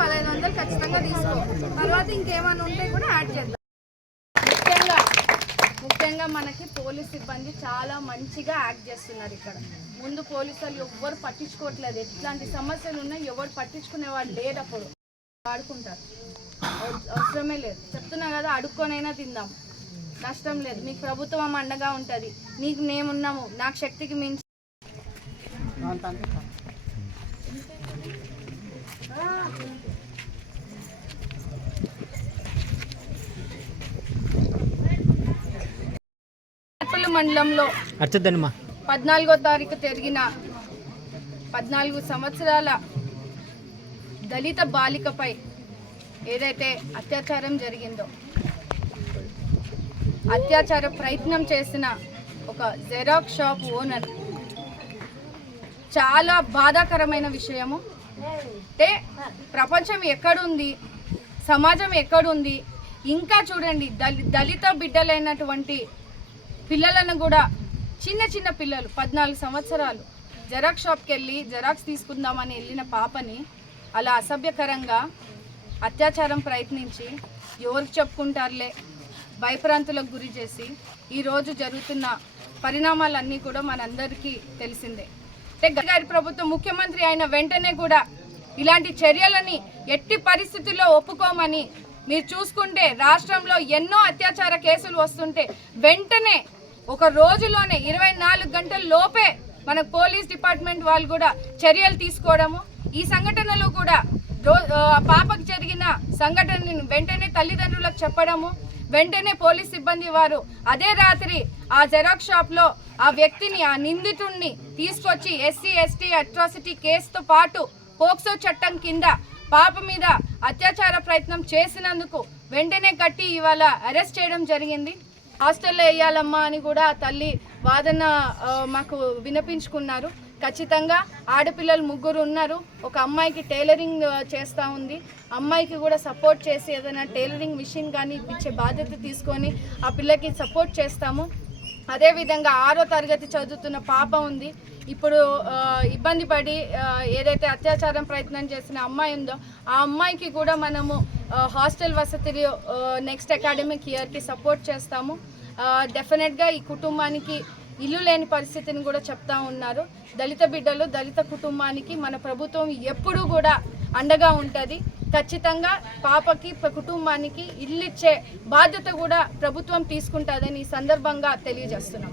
పదహైదు వందలు ఖచ్చితంగా తీసుకో. తర్వాత ఇంకేమైనా ఉంటే కూడా యాడ్ చేద్దాం. ముఖ్యంగా ముఖ్యంగా మనకి పోలీస్ సిబ్బంది చాలా మంచిగా యాక్ట్ చేస్తున్నారు ఇక్కడ. ముందు పోలీసు వాళ్ళు ఎవ్వరు పట్టించుకోవట్లేదు. ఎట్లాంటి సమస్యలు ఉన్నాయి ఎవరు పట్టించుకునే వాళ్ళు లేదు అప్పుడు. వాడుకుంటారు. అవసరమే లేదు. చెప్తున్నా కదా అడుక్కొనైనా తిందాం. నష్టం లేదు. మీకు ప్రభుత్వం అండగా ఉంటుంది. నీకు మేమున్నాము. నాకు శక్తికి మించి. మండలంలో పద్నాలుగో తారీఖు జరిగిన పద్నాలుగు సంవత్సరాల దళిత బాలికపై ఏదైతే అత్యాచారం జరిగిందో అత్యాచార ప్రయత్నం చేసిన ఒక జెరాక్స్ షాప్ ఓనర్ చాలా బాధాకరమైన విషయము. అంటే ప్రపంచం ఎక్కడుంది? సమాజం ఎక్కడుంది? ఇంకా చూడండి దళి దళిత బిడ్డలైనటువంటి పిల్లలను కూడా చిన్న చిన్న పిల్లలు పద్నాలుగు సంవత్సరాలు జెరాక్స్ షాప్కి వెళ్ళి జెరాక్స్ తీసుకుందామని వెళ్ళిన పాపని అలా అసభ్యకరంగా అత్యాచారం ప్రయత్నించి ఎవరికి చెప్పుకుంటారులే? భయప్రాంతులకు గురి చేసి ఈరోజు జరుగుతున్న పరిణామాలన్నీ కూడా మనందరికీ తెలిసిందే. గారి ప్రభుత్వం ముఖ్యమంత్రి అయిన వెంటనే కూడా ఇలాంటి చర్యలని ఎట్టి పరిస్థితుల్లో ఒప్పుకోమని మీరు చూసుకుంటే రాష్ట్రంలో ఎన్నో అత్యాచార కేసులు వస్తుంటే వెంటనే ఒక రోజులోనే ఇరవై నాలుగు గంటల లోపే మన పోలీస్ డిపార్ట్మెంట్ వాళ్ళు కూడా చర్యలు తీసుకోవడము ఈ సంఘటనలు కూడా పాపకు జరిగిన సంఘటనని వెంటనే తల్లిదండ్రులకు చెప్పడము వెంటనే పోలీస్ సిబ్బంది వారు అదే రాత్రి ఆ జెరాక్స్ షాప్లో ఆ వ్యక్తిని ఆ నిందితుడిని తీసుకొచ్చి ఎస్సీ ఎస్టీ అట్రాసిటీ కేసుతో పాటు పోక్సో చట్టం కింద పాప మీద అత్యాచార ప్రయత్నం చేసినందుకు వెంటనే కట్టి ఇవాళ అరెస్ట్ చేయడం జరిగింది. హాస్టల్లో వేయాలమ్మా అని కూడా తల్లి వాదన మాకు వినిపించుకున్నారు. ఖచ్చితంగా ఆడపిల్లలు ముగ్గురు ఉన్నారు. ఒక అమ్మాయికి టైలరింగ్ చేస్తూ ఉంది. అమ్మాయికి కూడా సపోర్ట్ చేసి ఏదైనా టైలరింగ్ మిషన్ కానీ ఇప్పించే బాధ్యత తీసుకొని ఆ పిల్లకి సపోర్ట్ చేస్తాము. అదేవిధంగా ఆరో తరగతి చదువుతున్న పాప ఉంది. ఇప్పుడు ఇబ్బంది పడి ఏదైతే అత్యాచారం ప్రయత్నం చేసిన అమ్మాయి ఉందో ఆ అమ్మాయికి కూడా మనము హాస్టల్ వసతి నెక్స్ట్ అకాడమిక్ ఇయర్కి సపోర్ట్ చేస్తాము. డెఫినెట్గా ఈ కుటుంబానికి ఇల్లు లేని పరిస్థితిని కూడా చెప్తా ఉన్నారు. దళిత బిడ్డలు దళిత కుటుంబానికి మన ప్రభుత్వం ఎప్పుడూ కూడా అండగా ఉంటుంది. ఖచ్చితంగా పాపకి కుటుంబానికి ఇల్లు ఇచ్చే బాధ్యత కూడా ప్రభుత్వం తీసుకుంటుందని ఈ సందర్భంగా తెలియజేస్తున్నాం.